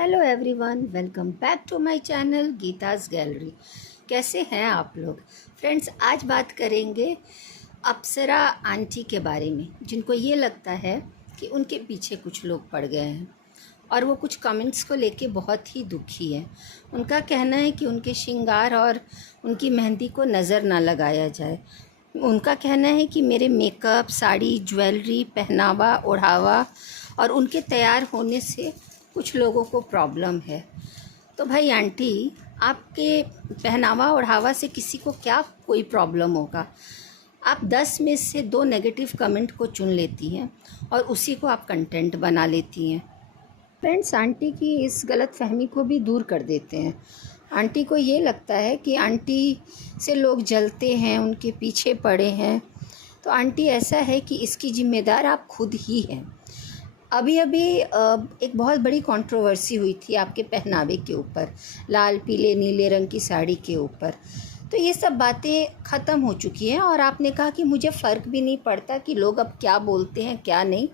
Hello everyone, welcome back to my channel Geeta's gallery. कैसे हैं आप लोग फ्रेंड्स? आज बात करेंगे अप्सरा आंटी के बारे में, जिनको ये लगता है कि उनके पीछे कुछ लोग पड़ गए हैं और वो कुछ कमेंट्स को लेके बहुत ही दुखी है। उनका कहना है कि उनके श्रृंगार और उनकी मेहंदी को नज़र ना लगाया जाए। उनका कहना है कि मेरे मेकअप, साड़ी, ज्वेलरी, पहनावा, ओढ़ावा और उनके तैयार होने से कुछ लोगों को प्रॉब्लम है। तो भाई आंटी, आपके पहनावा ओढ़ावा से किसी को क्या कोई प्रॉब्लम होगा? आप 10 में से 2 नेगेटिव कमेंट को चुन लेती हैं और उसी को आप कंटेंट बना लेती हैं। फ्रेंड्स, आंटी की इस गलत फहमी को भी दूर कर देते हैं। आंटी को ये लगता है कि आंटी से लोग जलते हैं, उनके पीछे पड़े हैं। तो आंटी, ऐसा है कि इसकी जिम्मेदार आप खुद ही हैं। अभी एक बहुत बड़ी कंट्रोवर्सी हुई थी आपके पहनावे के ऊपर, लाल, पीले, नीले रंग की साड़ी के ऊपर। तो ये सब बातें ख़त्म हो चुकी हैं और आपने कहा कि मुझे फ़र्क भी नहीं पड़ता कि लोग अब क्या बोलते हैं क्या नहीं।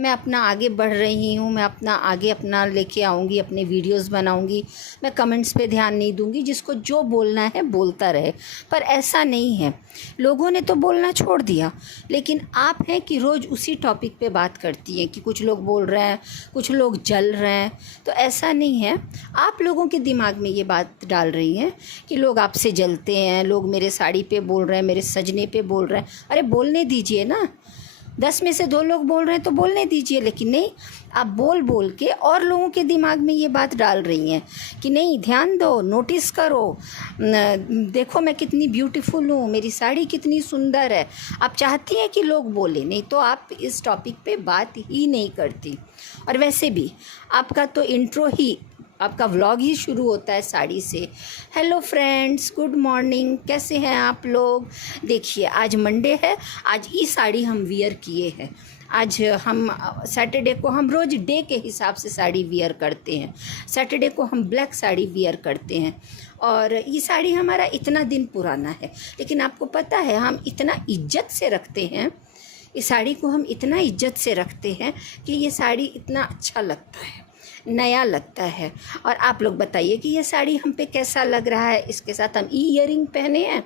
मैं अपना आगे बढ़ रही हूँ, मैं अपना लेके आऊँगी, अपने वीडियोस बनाऊँगी, मैं कमेंट्स पे ध्यान नहीं दूँगी, जिसको जो बोलना है बोलता रहे। पर ऐसा नहीं है, लोगों ने तो बोलना छोड़ दिया, लेकिन आप हैं कि रोज़ उसी टॉपिक पे बात करती हैं कि कुछ लोग बोल रहे हैं, कुछ लोग जल रहे हैं। तो ऐसा नहीं है, आप लोगों के दिमाग में ये बात डाल रही हैं कि लोग आपसे जलते हैं, लोग मेरे साड़ी पे बोल रहे हैं, मेरे सजने पे बोल रहे हैं। अरे बोलने दीजिए ना, 10 में से 2 लोग बोल रहे हैं तो बोलने दीजिए। लेकिन नहीं, आप बोल के और लोगों के दिमाग में ये बात डाल रही हैं कि नहीं, ध्यान दो, नोटिस करो, देखो मैं कितनी ब्यूटीफुल हूँ, मेरी साड़ी कितनी सुंदर है। आप चाहती हैं कि लोग बोले, नहीं तो आप इस टॉपिक पे बात ही नहीं करती। और वैसे भी आपका तो इंट्रो ही, आपका व्लॉग ही शुरू होता है साड़ी से। हेलो फ्रेंड्स, गुड मॉर्निंग, कैसे हैं आप लोग? देखिए, आज मंडे है, आज ये साड़ी हम वियर किए हैं। आज हम सैटरडे को हम रोज़ डे के हिसाब से साड़ी वियर करते हैं। सैटरडे को हम ब्लैक साड़ी वियर करते हैं और ये साड़ी हमारा इतना दिन पुराना है, लेकिन आपको पता है हम इतना इज्जत से रखते हैं, इस साड़ी को हम इतना इज्जत से रखते हैं कि ये साड़ी इतना अच्छा लगता है, नया लगता है। और आप लोग बताइए कि ये साड़ी हम पे कैसा लग रहा है। इसके साथ हम ईयरिंग पहने हैं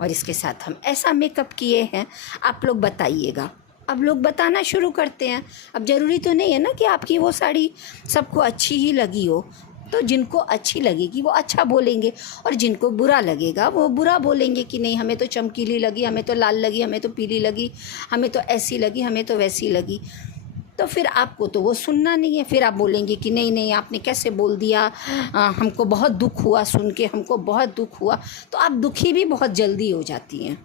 और इसके साथ हम ऐसा मेकअप किए हैं, आप लोग बताइएगा। अब लोग बताना शुरू करते हैं। अब ज़रूरी तो नहीं है ना कि आपकी वो साड़ी सबको अच्छी ही लगी हो। तो जिनको अच्छी लगेगी वो अच्छा बोलेंगे और जिनको बुरा लगेगा वो बुरा बोलेंगे कि नहीं, हमें तो चमकीली लगी, हमें तो लाल लगी, हमें तो पीली लगी, हमें तो ऐसी लगी, हमें तो वैसी लगी। तो फिर आपको तो वो सुनना नहीं है। फिर आप बोलेंगे कि नहीं नहीं, आपने कैसे बोल दिया, हमको बहुत दुख हुआ सुन के, हमको बहुत दुख हुआ। तो आप दुखी भी बहुत जल्दी हो जाती हैं।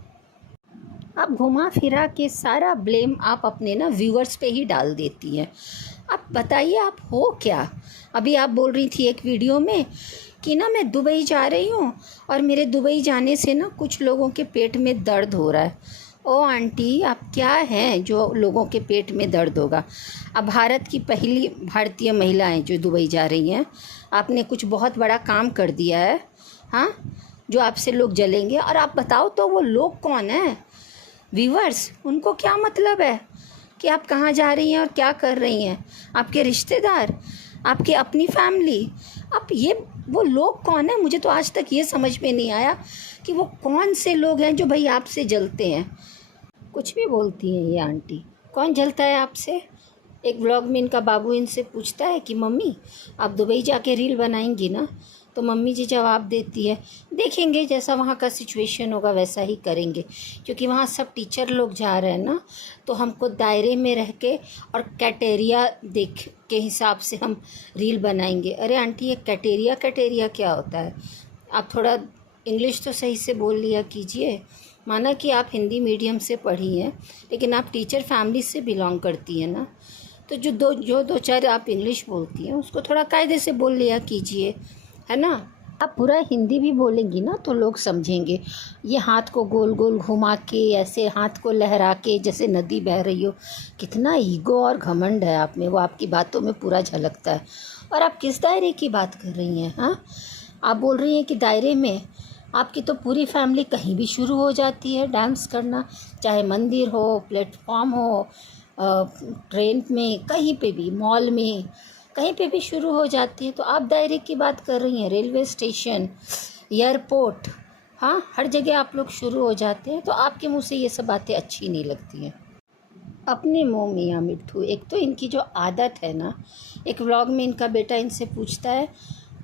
आप घुमा फिरा के सारा ब्लेम आप अपने ना व्यूअर्स पे ही डाल देती हैं। आप बताइए, आप हो क्या? अभी आप बोल रही थी एक वीडियो में कि ना मैं दुबई जा रही हूँ और मेरे दुबई जाने से ना कुछ लोगों के पेट में दर्द हो रहा है। ओ आंटी, आप क्या हैं जो लोगों के पेट में दर्द होगा? अब भारत की पहली भारतीय महिला हैं जो दुबई जा रही हैं। आपने कुछ बहुत बड़ा काम कर दिया है, हाँ, जो आपसे लोग जलेंगे। और आप बताओ तो वो लोग कौन हैं? व्यूअर्स, उनको क्या मतलब है कि आप कहाँ जा रही हैं और क्या कर रही हैं? आपके रिश्तेदार, आपकी अपनी फैमिली, आप ये वो लोग कौन है? मुझे तो आज तक ये समझ में नहीं आया कि वो कौन से लोग हैं जो भाई आपसे जलते हैं। कुछ भी बोलती हैं ये आंटी। कौन जलता है आपसे? एक व्लॉग में इनका बाबू इनसे पूछता है कि मम्मी, आप दुबई जाके रील बनाएंगी ना? तो मम्मी जी जवाब देती है, देखेंगे, जैसा वहाँ का सिचुएशन होगा वैसा ही करेंगे, क्योंकि वहाँ सब टीचर लोग जा रहे हैं ना, तो हमको दायरे में रह के और कैटेरिया देख के हिसाब से हम रील बनाएंगे। अरे आंटी, ये कैटेरिया क्या होता है? आप थोड़ा इंग्लिश तो सही से बोल लिया कीजिए। माना कि आप हिंदी मीडियम से पढ़ी हैं, लेकिन आप टीचर फैमिली से बिलोंग करती हैं ना, तो जो दो चार आप इंग्लिश बोलती हैं उसको थोड़ा कायदे से बोल लिया कीजिए, है ना? आप पूरा हिंदी भी बोलेंगी ना तो लोग समझेंगे। ये हाथ को गोल गोल घुमा के, ऐसे हाथ को लहरा के जैसे नदी बह रही हो, कितना ईगो और घमंड है आप में, वो आपकी बातों में पूरा झलकता है। और आप किस दायरे की बात कर रही हैं? हाँ, आप बोल रही हैं कि दायरे में आपकी तो पूरी फैमिली कहीं भी शुरू हो जाती है डांस करना, चाहे मंदिर हो, प्लेटफॉर्म हो, ट्रेन में, कहीं पे भी, मॉल में, कहीं पे भी शुरू हो जाती हैं। तो आप दायरे की बात कर रही हैं, रेलवे स्टेशन, एयरपोर्ट, हाँ हर जगह आप लोग शुरू हो जाते हैं। तो आपके मुंह से ये सब बातें अच्छी नहीं लगती हैं। अपने मुंह मियाँ मिट्ठू, एक तो इनकी जो आदत है ना, एक व्लॉग में इनका बेटा इनसे पूछता है,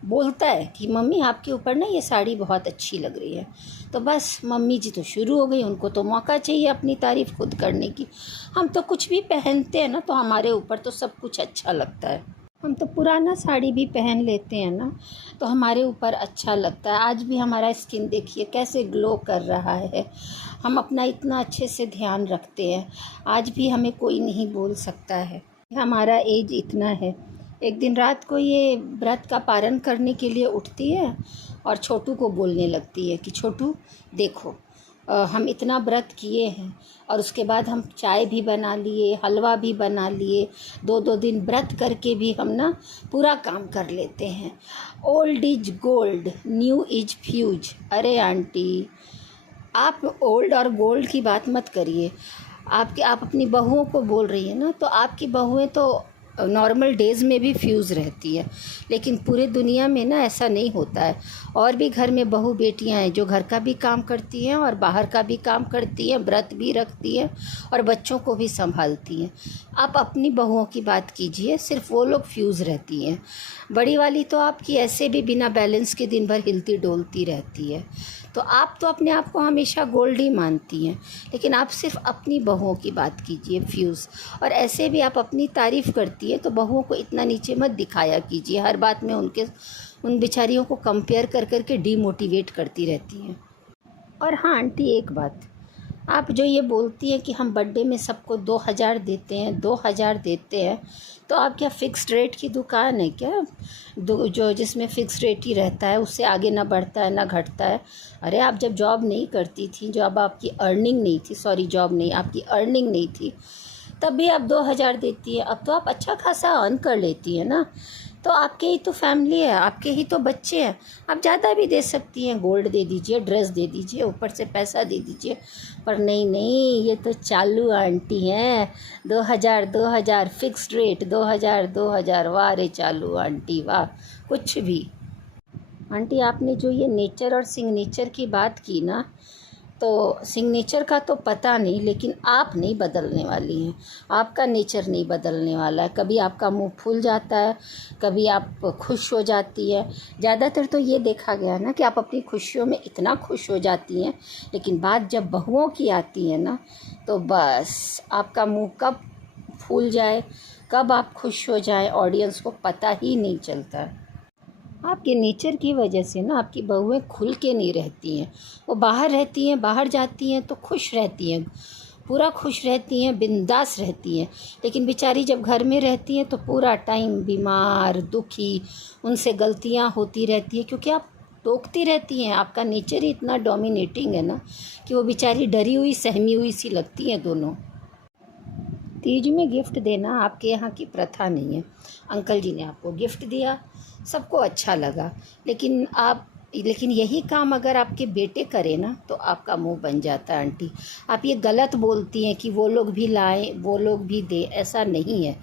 बोलता है कि मम्मी आपके ऊपर ना ये साड़ी बहुत अच्छी लग रही है। तो बस मम्मी जी तो शुरू हो गई, उनको तो मौका चाहिए अपनी तारीफ़ खुद करने की। हम तो कुछ भी पहनते हैं ना तो हमारे ऊपर तो सब कुछ अच्छा लगता है। हम तो पुराना साड़ी भी पहन लेते हैं ना तो हमारे ऊपर अच्छा लगता है। आज भी हमारा स्किन देखिए कैसे ग्लो कर रहा है, हम अपना इतना अच्छे से ध्यान रखते हैं। आज भी हमें कोई नहीं बोल सकता है। हमारा एज इतना है। एक दिन रात को ये व्रत का पारण करने के लिए उठती है और छोटू को बोलने लगती है कि छोटू देखो, हम इतना व्रत किए हैं और उसके बाद हम चाय भी बना लिए, हलवा भी बना लिए, 2-2 दिन व्रत करके भी हम ना पूरा काम कर लेते हैं। Old is gold, new is fuse. अरे आंटी, आप ओल्ड और गोल्ड की बात मत करिए। आप अपनी बहुओं को बोल रही हैं ना, तो आपकी बहुएं तो नॉर्मल डेज़ में भी फ्यूज़ रहती है, लेकिन पूरे दुनिया में ना ऐसा नहीं होता है। और भी घर में बहू बेटियां हैं जो घर का भी काम करती हैं और बाहर का भी काम करती हैं, व्रत भी रखती हैं और बच्चों को भी संभालती हैं। आप अपनी बहुओं की बात कीजिए, सिर्फ वो लोग फ्यूज़ रहती हैं। बड़ी वाली तो आपकी ऐसे भी बिना बैलेंस के दिन भर हिलती डोलती रहती है। तो आप तो अपने आप को हमेशा गोल्ड ही मानती हैं, लेकिन आप सिर्फ अपनी बहुओं की बात कीजिए फ्यूज़। और ऐसे भी आप अपनी तारीफ़ करती हैं तो बहुओं को इतना नीचे मत दिखाया कीजिए। हर बात में उन बेचारियों को कंपेयर कर कर के डीमोटिवेट करती रहती हैं। और हाँ आंटी, एक बात, आप जो ये बोलती हैं कि हम बर्थडे में सबको 2000 देते हैं, 2000 देते हैं, तो आप क्या फ़िक्स्ड रेट की दुकान है क्या? जो जिसमें फ़िक्स रेट ही रहता है, उससे आगे ना बढ़ता है ना घटता है। अरे आप जब जॉब नहीं करती थी, जब आपकी अर्निंग नहीं थी, सॉरी जॉब नहीं, आपकी अर्निंग नहीं थी, तब भी आप 2000 देती है। अब तो आप अच्छा खासा अर्न कर लेती हैं ना, तो आपके ही तो फैमिली है, आपके ही तो बच्चे हैं, आप ज़्यादा भी दे सकती हैं। गोल्ड दे दीजिए, ड्रेस दे दीजिए, ऊपर से पैसा दे दीजिए। पर नहीं नहीं, ये तो चालू आंटी हैं। 2000 2000 फिक्स्ड रेट, 2000 2000। वाह रे चालू आंटी वाह। कुछ भी आंटी, आपने जो ये नेचर और सिग्नेचर की बात की ना, तो सिग्नेचर का तो पता नहीं, लेकिन आप नहीं बदलने वाली हैं। आपका नेचर नहीं बदलने वाला है। कभी आपका मुंह फूल जाता है, कभी आप खुश हो जाती है। ज़्यादातर तो ये देखा गया ना कि आप अपनी खुशियों में इतना खुश हो जाती हैं, लेकिन बात जब बहुओं की आती है ना, तो बस आपका मुंह कब फूल जाए, कब आप खुश हो जाएं, ऑडियंस को पता ही नहीं चलता है। आपके नेचर की वजह से ना आपकी बहुएं खुल के नहीं रहती हैं। वो बाहर रहती हैं, बाहर जाती हैं तो खुश रहती हैं, पूरा खुश रहती हैं, बिंदास रहती हैं। लेकिन बेचारी जब घर में रहती हैं तो पूरा टाइम बीमार, दुखी, उनसे गलतियां होती रहती हैं, क्योंकि आप टोकती रहती हैं। आपका नेचर ही इतना डोमिनेटिंग है ना कि वो बेचारी डरी हुई सहमी हुई सी लगती हैं दोनों। तीज में गिफ्ट देना आपके यहाँ की प्रथा नहीं है। अंकल जी ने आपको गिफ्ट दिया, सबको अच्छा लगा, लेकिन यही काम अगर आपके बेटे करें ना तो आपका मुंह बन जाता है आंटी। आप ये गलत बोलती हैं कि वो लोग भी लाएं, वो लोग भी दें, ऐसा नहीं है।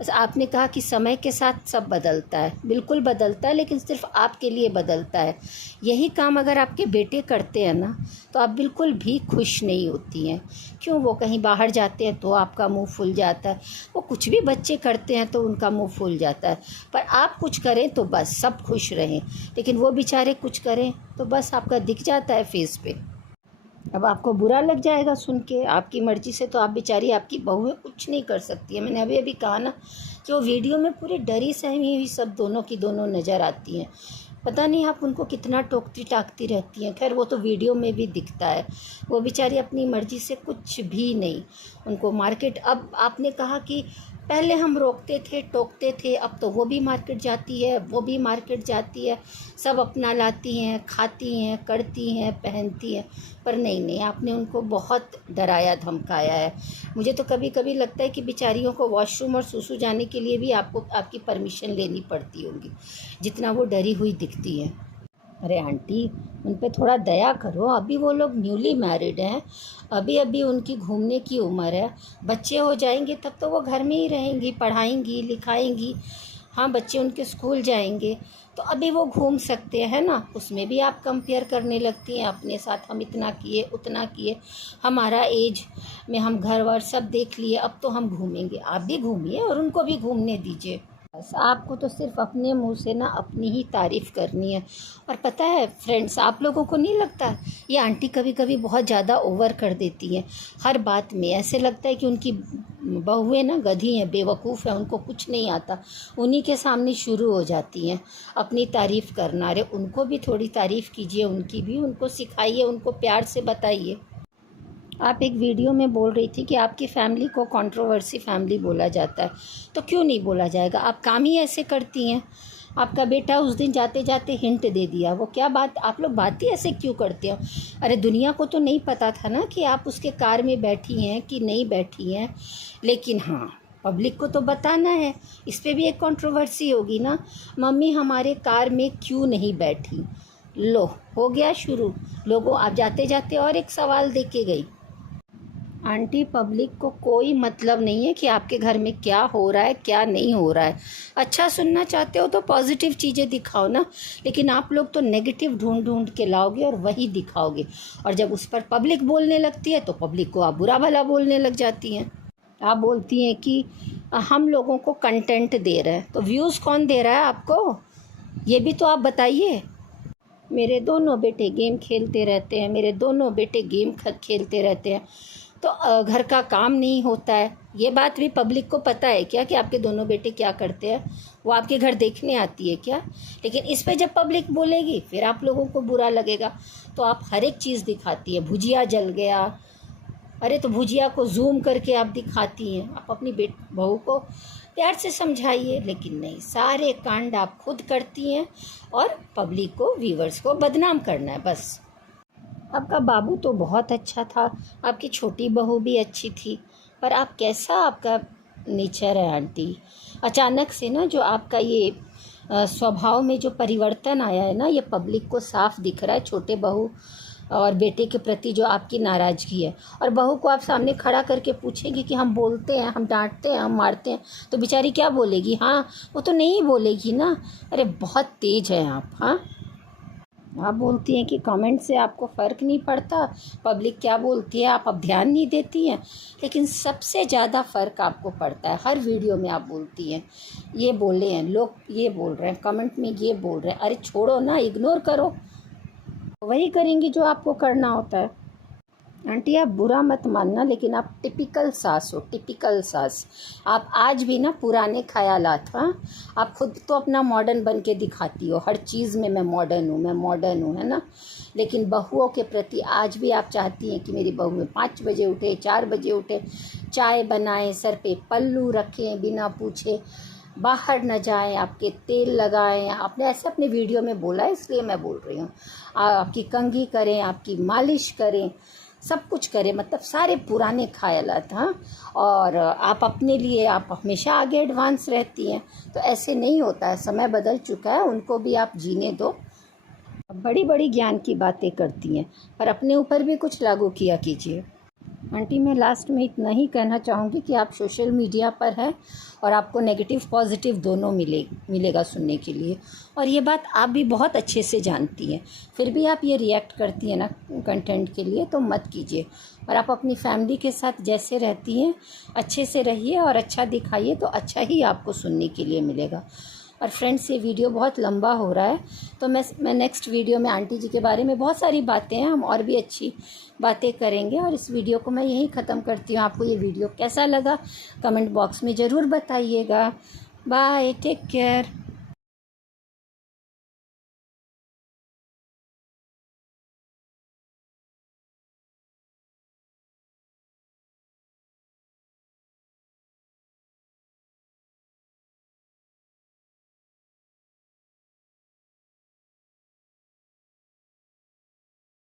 बस आपने कहा कि समय के साथ सब बदलता है, बिल्कुल बदलता है, लेकिन सिर्फ आपके लिए बदलता है। यही काम अगर आपके बेटे करते हैं ना तो आप बिल्कुल भी खुश नहीं होती हैं। क्यों? वो कहीं बाहर जाते हैं तो आपका मुंह फूल जाता है, वो कुछ भी बच्चे करते हैं तो उनका मुंह फूल जाता है। पर आप कुछ करें तो बस सब खुश रहें, लेकिन वो बेचारे कुछ करें तो बस आपका दिख जाता है फेस पे। अब आपको बुरा लग जाएगा सुन के, आपकी मर्ज़ी से तो आप बेचारी, आपकी बहुएं कुछ नहीं कर सकती है। मैंने अभी कहा ना कि वो वीडियो में पूरी डरी सहमी हुई सब दोनों की दोनों नज़र आती हैं। पता नहीं आप उनको कितना टोकती टाकती रहती हैं। खैर वो तो वीडियो में भी दिखता है, वो बेचारी अपनी मर्ज़ी से कुछ भी नहीं। उनको मार्केट, अब आपने कहा कि पहले हम रोकते थे, टोकते थे, अब तो वो भी मार्केट जाती है, वो भी मार्केट जाती है, सब अपना लाती हैं, खाती हैं, करती हैं, पहनती हैं। पर नहीं नहीं, आपने उनको बहुत डराया धमकाया है। मुझे तो कभी कभी लगता है कि बेचारियों को वॉशरूम और सुसु जाने के लिए भी आपकी परमिशन लेनी पड़ती होगी, जितना वो डरी हुई दिखती है। अरे आंटी, उन पे थोड़ा दया करो। अभी वो लोग न्यूली मैरिड हैं, अभी अभी उनकी घूमने की उम्र है। बच्चे हो जाएंगे तब तो वो घर में ही रहेंगी, पढ़ाएंगी लिखाएंगी। हाँ, बच्चे उनके स्कूल जाएंगे तो अभी वो घूम सकते हैं ना, उसमें भी आप कंपेयर करने लगती हैं अपने साथ, हम इतना किए उतना किए, हमारा एज में हम घर वर सब देख लिए, अब तो हम घूमेंगे। आप भी घूमिए और उनको भी घूमने दीजिए। बस आपको तो सिर्फ अपने मुंह से ना अपनी ही तारीफ़ करनी है। और पता है फ्रेंड्स, आप लोगों को नहीं लगता ये आंटी कभी कभी बहुत ज़्यादा ओवर कर देती हैं हर बात में? ऐसे लगता है कि उनकी बहुएं ना गधी हैं, बेवकूफ़ हैं, उनको कुछ नहीं आता, उन्हीं के सामने शुरू हो जाती हैं अपनी तारीफ़ करना। अरे उनको भी थोड़ी तारीफ़ कीजिए, उनकी भी, उनको सिखाइए, उनको प्यार से बताइए। आप एक वीडियो में बोल रही थी कि आपकी फ़ैमिली को कंट्रोवर्सी फैमिली बोला जाता है, तो क्यों नहीं बोला जाएगा? आप काम ही ऐसे करती हैं। आपका बेटा उस दिन जाते जाते हिंट दे दिया, वो क्या बात, आप लोग बात ही ऐसे क्यों करते हो? अरे दुनिया को तो नहीं पता था ना कि आप उसके कार में बैठी हैं कि नहीं बैठी हैं, लेकिन हाँ पब्लिक को तो बताना है। इस पर भी एक कंट्रोवर्सी होगी ना, मम्मी हमारे कार में क्यों नहीं बैठी? लो हो गया शुरू। लोगों, आप जाते जाते और एक सवाल दे के गई। आंटी, पब्लिक को कोई मतलब नहीं है कि आपके घर में क्या हो रहा है क्या नहीं हो रहा है। अच्छा सुनना चाहते हो तो पॉजिटिव चीज़ें दिखाओ ना, लेकिन आप लोग तो नेगेटिव ढूंढ ढूंढ के लाओगे और वही दिखाओगे। और जब उस पर पब्लिक बोलने लगती है तो पब्लिक को आप बुरा भला बोलने लग जाती हैं। आप बोलती हैं कि हम लोगों को कंटेंट दे रहे हैं, तो व्यूज़ कौन दे रहा है आपको? ये भी तो आप बताइए। मेरे दोनों बेटे गेम खेलते रहते हैं, मेरे दोनों बेटे गेम खेलते रहते हैं, तो घर का काम नहीं होता है। ये बात भी पब्लिक को पता है क्या कि आपके दोनों बेटे क्या करते हैं? वो आपके घर देखने आती है क्या? लेकिन इस पे जब पब्लिक बोलेगी फिर आप लोगों को बुरा लगेगा। तो आप हर एक चीज़ दिखाती है, भुजिया जल गया, अरे तो भुजिया को जूम करके आप दिखाती हैं। आप अपनी बहू को प्यार से समझाइए, लेकिन नहीं, सारे कांड आप खुद करती हैं और पब्लिक को, व्यूवर्स को बदनाम करना है बस। आपका बाबू तो बहुत अच्छा था, आपकी छोटी बहू भी अच्छी थी, पर आप कैसा आपका नेचर है आंटी? अचानक से ना जो आपका ये स्वभाव में जो परिवर्तन आया है ना, ये पब्लिक को साफ दिख रहा है। छोटे बहू और बेटे के प्रति जो आपकी नाराज़गी है, और बहू को आप सामने खड़ा करके पूछेंगे कि हम बोलते हैं, हम डांटते हैं, हम मारते हैं, तो बेचारी क्या बोलेगी? हाँ, वो तो नहीं बोलेगी ना। अरे बहुत तेज हैं आप। हाँ, आप बोलती हैं कि कमेंट से आपको फ़र्क नहीं पड़ता, पब्लिक क्या बोलती है आप अब ध्यान नहीं देती हैं, लेकिन सबसे ज़्यादा फ़र्क आपको पड़ता है। हर वीडियो में आप बोलती हैं ये बोले हैं लोग, ये बोल रहे हैं, कमेंट में ये बोल रहे हैं। अरे छोड़ो ना, इग्नोर करो, वही करेंगी जो आपको करना होता है। आंटी आप बुरा मत मानना, लेकिन आप टिपिकल सास हो, टिपिकल सास। आप आज भी ना पुराने ख्यालात, हाँ, आप खुद तो अपना मॉडर्न बन के दिखाती हो, हर चीज़ में मैं मॉडर्न हूँ, मैं मॉडर्न हूँ, है ना, लेकिन बहुओं के प्रति आज भी आप चाहती हैं कि मेरी बहू में 5 बजे उठे, 4 बजे उठे, चाय बनाएं, सर पे पल्लू रखें, बिना पूछे बाहर न जाएं, आपके तेल लगाएं। आपने ऐसे अपने वीडियो में बोला है, इसलिए मैं बोल रही हूँ। आपकी कंघी करें, आपकी मालिश करें, सब कुछ करें, मतलब सारे पुराने ख्यालात। हाँ, और आप अपने लिए आप हमेशा आगे एडवांस रहती हैं, तो ऐसे नहीं होता है, समय बदल चुका है, उनको भी आप जीने दो। बड़ी बड़ी ज्ञान की बातें करती हैं, पर अपने ऊपर भी कुछ लागू किया कीजिए। आंटी मैं लास्ट में इतना ही कहना चाहूँगी कि आप सोशल मीडिया पर हैं और आपको नेगेटिव पॉजिटिव दोनों मिलेगा सुनने के लिए, और ये बात आप भी बहुत अच्छे से जानती हैं, फिर भी आप ये रिएक्ट करती हैं ना कंटेंट के लिए, तो मत कीजिए। और आप अपनी फैमिली के साथ जैसे रहती हैं अच्छे से रहिए और अच्छा दिखाइए, तो अच्छा ही आपको सुनने के लिए मिलेगा। और फ्रेंड्स, ये वीडियो बहुत लंबा हो रहा है, तो मैं नेक्स्ट वीडियो में आंटी जी के बारे में बहुत सारी बातें हैं, हम और भी अच्छी बातें करेंगे, और इस वीडियो को मैं यहीं ख़त्म करती हूँ। आपको ये वीडियो कैसा लगा कमेंट बॉक्स में ज़रूर बताइएगा। Bye, take care.